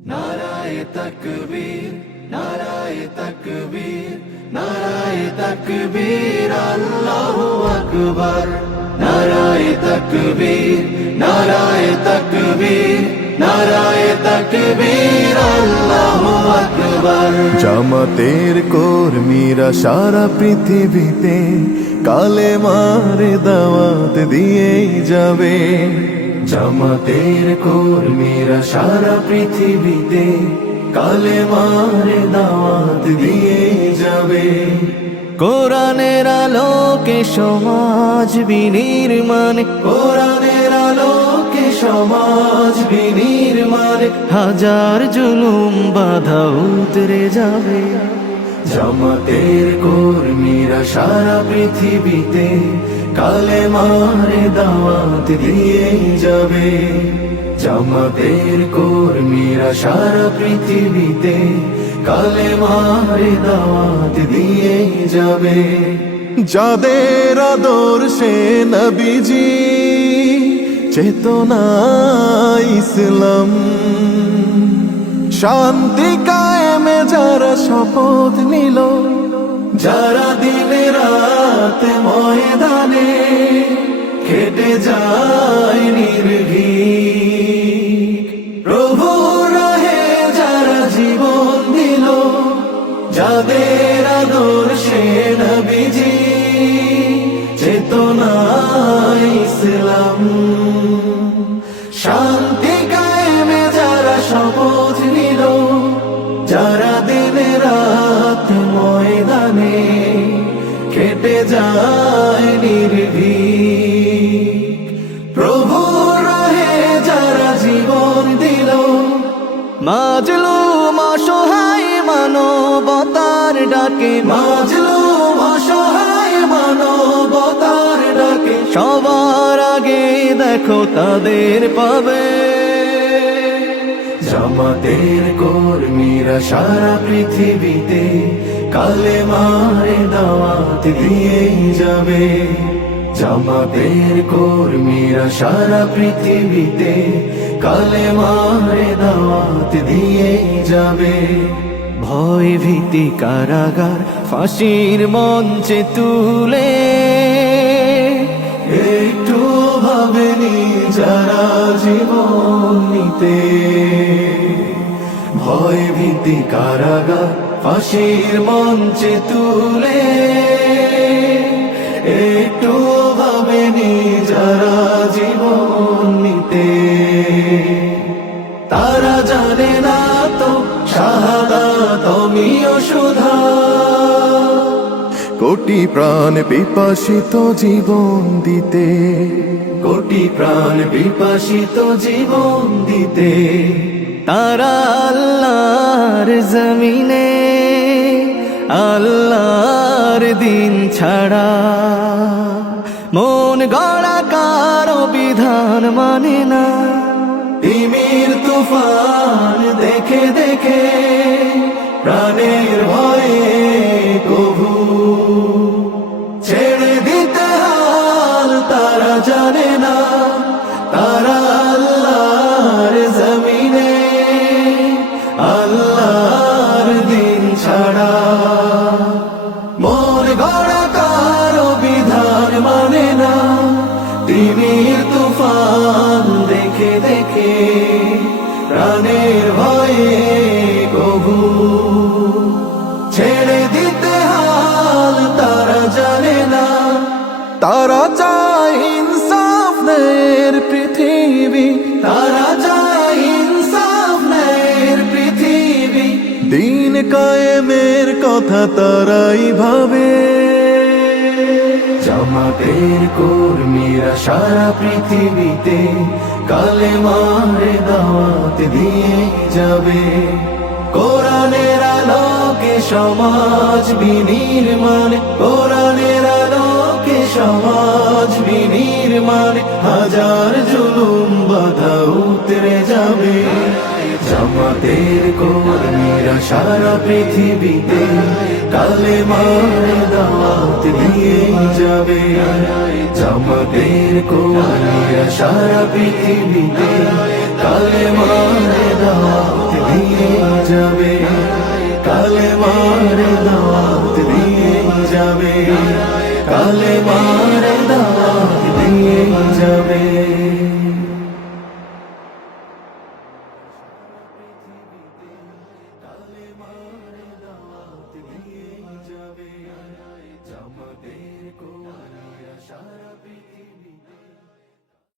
নারায়ে তাকবীর, নারায়ে তাকবীর, নারায়ে তাকবীর, আল্লাহু আকবার। নারায়ে তাকবীর, নারায়ে তাকবীর, নারায়ে তাকবীর, আল্লাহু আকবার। জামাতের কর্মীরা সারা পৃথিবীতে কালেমার দাওয়াত দিয়েই যাবে। জামাতের কর্মীরা সারা পৃথিবীতে কালেমার দাওয়াত দিয়ে যাবে। কোরআনের আলোকে সমাজ বিনির্মাণ, কোরআনের আলোকে সমাজ বিনির্মাণ, হাজার জুলুম বাধা উতরে যাবে। জামাতের কর্মীরা সারা পৃথিবীতে কালেমার দাওয়াত দিয়ে যাবে। জামাতের কর্মীরা সারা পৃথিবীতে কালেমার দাওয়াত দিয়ে যাবে। যাদের আদর্শে নবীজি চেতনা ইসলাম, শান্তি কায়েমে যারা শপথ নিল, যারা দিনে রাত ময়দানে খেটে যায় নির্ভীক, প্রভু রাহে যারা জীবন দিল, যাদের আদর্শে নবীজি চেতনা ইসলাম, শান্তি কায়েমে যারা শপথ নিল, যারা দিনে রাত ময়দানে খেটে যায় নির্ভীক, প্রভু রাহে যারা জীবন দিল, মাজলুম অসহায় মানবতার ডাকে, মাজলুম অসহায় মানবতার ডাকে, সবার আগে দেখো তাদের পাবে। জামাতের কর্মীরা সারা পৃথিবীতে কালেমার দাওয়াত দিয়ে যাবে। জামাতের কর্মীরা সারা পৃথিবীতে কালেমার দাওয়াত দিয়ে যাবে। ভয় ভীতি কারাগার ফাঁসির মঞ্চে তুলে, একটু ভাবেনি যারা জীবন নিতে, ভয় ভীতি কারাগার ফাঁসির মঞ্চে তুলে, একটু ভাবেনি যারা জীবন নিতে। তারা জানে না তো শাহাদাত অমিয় সুধা, কোটি প্রাণ পিপাসিত জীবন দিতে, কোটি প্রাণ বিপাসিত জীবন দিতে। তারা আল্লাহর জমিনে আল্লাহর দিন ছাড়া মন গড়া কারো বিধান মানে না। তিমির তুফান দেখে দেখে প্রাণের ভয়ে কভু ছেড়ে দিতে হাল তারা জানে না। তারা আল্লাহর জমিনে আল্লাহর দিন ছাড়া মন গড়া কারো বিধান মানে না। তিমির তুফান দেখে দেখে প্রাণের ভয়ে কভু ছেড়ে দিতে হাল তারা জানে না। তারা চায় ইনসাফ ন্যায়ের পৃথিবী, তারা চায় ইনসাফ ন্যায়ের পৃথিবী, দিন কায়েমের কথা তারাই ভাবে। জামাতের কর্মীরা সারা পৃথিবীতে কালেমার দাওয়াত দিয়ে যাবে। কোরআনের আলোকে সমাজ বিনির্মাণ, কোরআনের আলোকে সমাজ বিনির্মাণ, হাজার জুলুম বাধা উতরে যাবে। জামাতের কর্মীরা সারা পৃথিবীতে কালেমার দাওয়াত দিয়ে যাবে। জামাতের কর্মীরা সারা পৃথিবীতে কালেমার দাওয়াত দিয়ে যাবে, কালেমার দাওয়াত দিয়ে যাবে, কালেমার